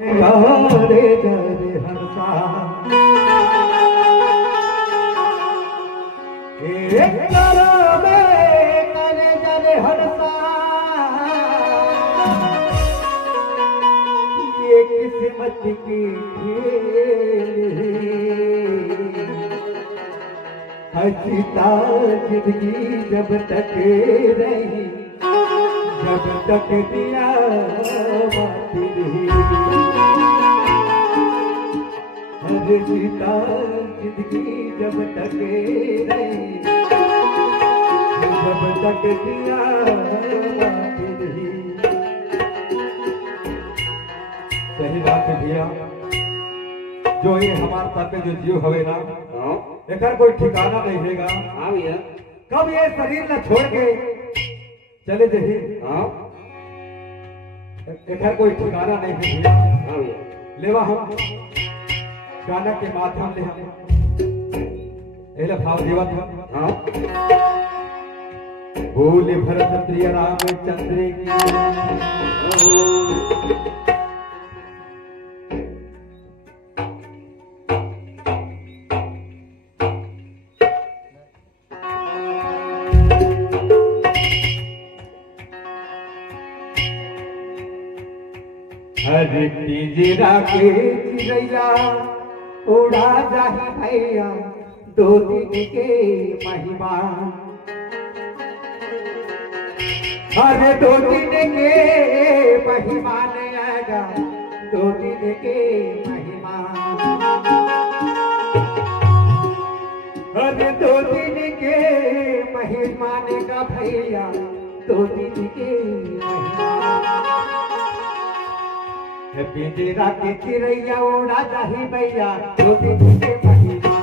रे जरे हरसा एक करो में करे जरे हरसा ये किस्मत की खेल हसीता जिंदगी जब तक रही जब तक दिया बाती रही हसीता जिंदगी जब तक रही जब तक दिया बाती रही। सही बात है भैया, जो ये हमारे साथ में जो जीव हवे ना एकर कोई ठिकाना नहीं हैगा। हाँ भैया, कब ये शरीर न छोड़ के चले जही एकर कोई ठिकाना नहीं है भैया। हाँ भैया, लेवा हम गाना के माध्यम से हम एले भाव जीवत हम भूल भरत प्रिय रामचंद्र की हर पिंजरा के चिड़ैया उड़ा जाही भैया दो दिन के महिमा। अरे दो दिन के महिमा ने आएगा दो दिन के महिमा। अरे दो दिन के महिमा ने का भैया दो दिन के महिमा। पिंजरा के चिड़ैया उड़ा जाही भैया दो दिन के महिमा।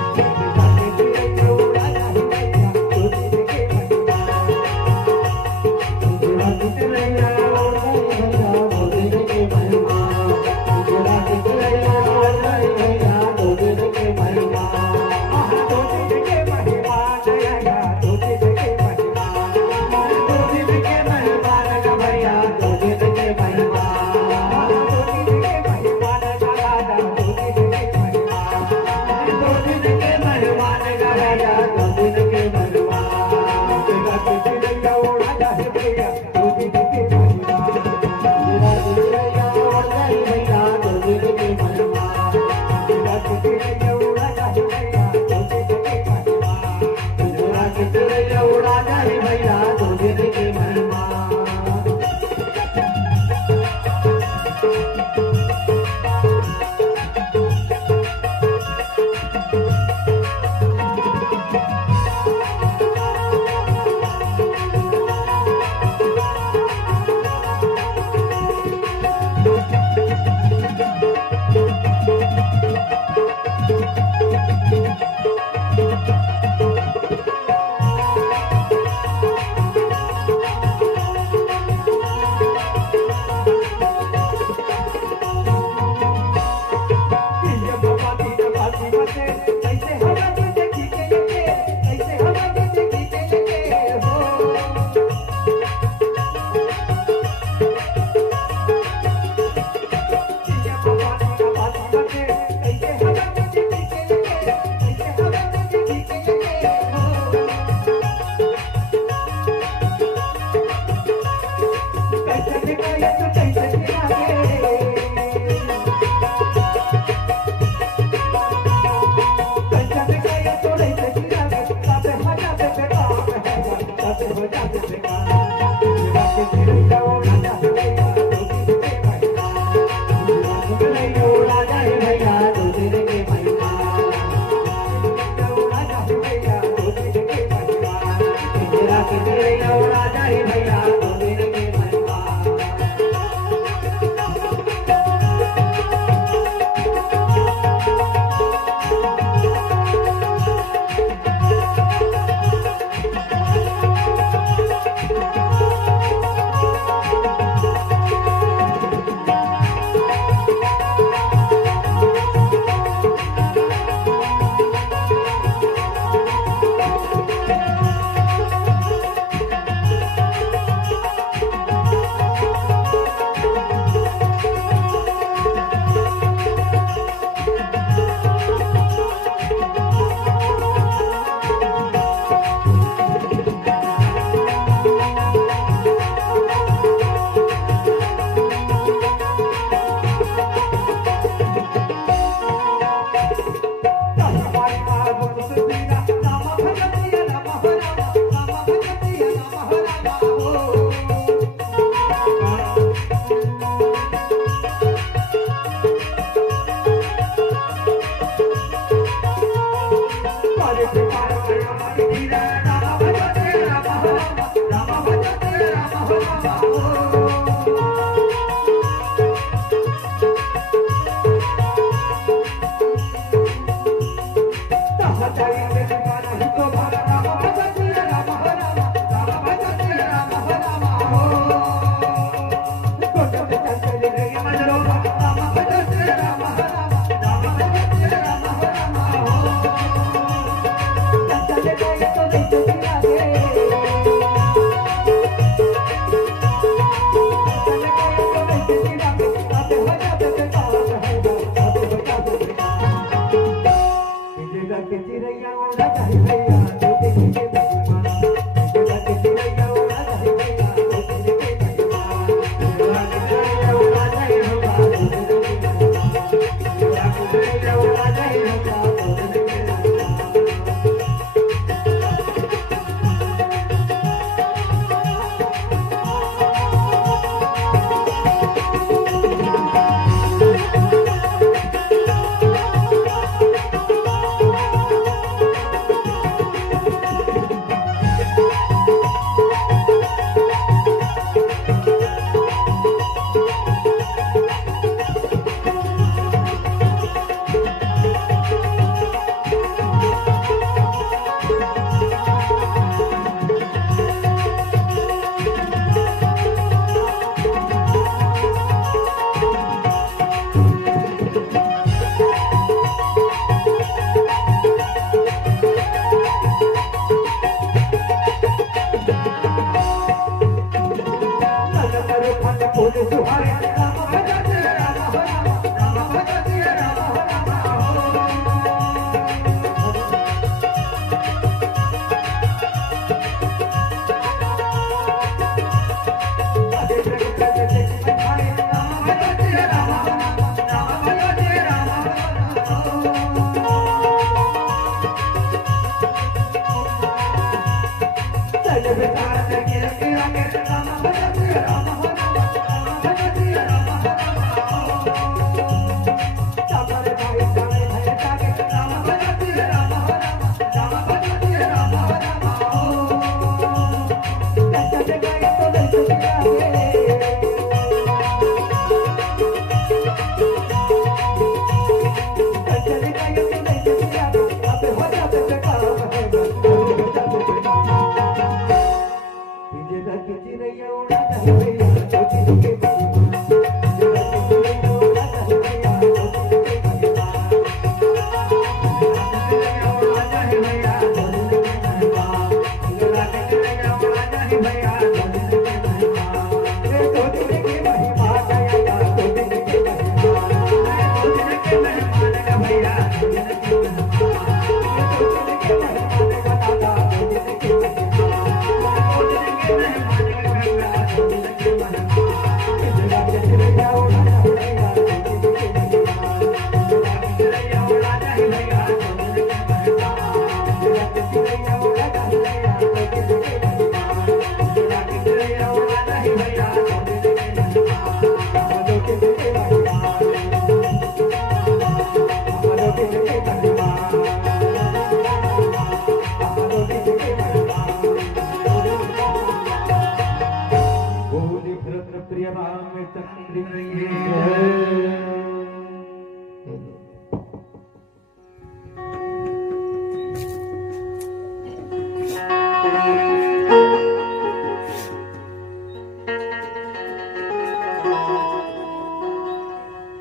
पिंजरा के चिड़ैया उड़ा जाही भैया दो दिन के महिमा। पिंजरा के चिड़ैया उड़ा जाही भैया दो दिन के महिमा। पिंजरा के चिड़ैया उड़ा जाही भैया दो दिन के महिमा। दो दिन के महिमा जया दो दिन के महिमा। दो दिन के महिमा लगा भैया दो दिन के महिमा।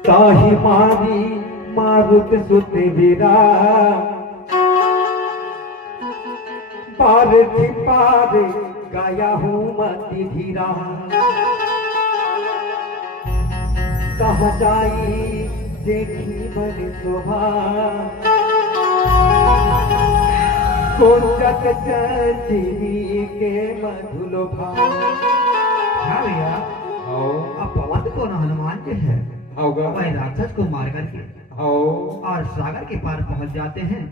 ताही मारी मारुत सुत वीरा पार थी पार गया हूँ मति धीरा कहाँ जाई देखी बन शोभा कोचक चंचली के मधुलोभा। हाँ भैया, आओ अब पवन को न हनुमान के है आओगा वह राक्षस को मार करके आओ और सागर के पार पहुंच जाते हैं।